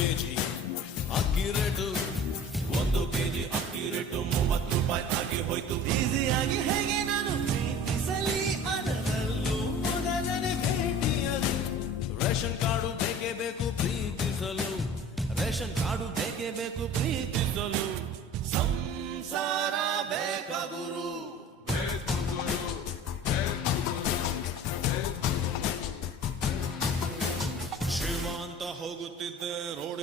KG ಅಕ್ಕಿ rate 1 KG ಅಕ್ಕಿ rate 30 ರೂಪಾಯಿ ಆಗಿ ಹೋಯ್ತು. ಈಸಿಯಾಗಿ ಹೇಗೆ ನಾನು ಪ್ರೀತಿಸಲಿ, ಅದರಲ್ಲೂ ಮೊದಲನೇ ಭೇಟಿಯದು. ರೇಷನ್ ಕಾರ್ಡು ಬೇಕೇ ಬೇಕು ಪ್ರೀತಿಸಲು, ರೇಷನ್ ಕಾರ್ಡು ಬೇಕೇ ಬೇಕು ಪ್ರೀತಿಸಲು. ಸಂಸಾರ ಬೇಕಾಗುರು. ಶ್ರೀಮಂತ ಹೋಗುತ್ತಿದ್ದೆ ರೋಡಿನ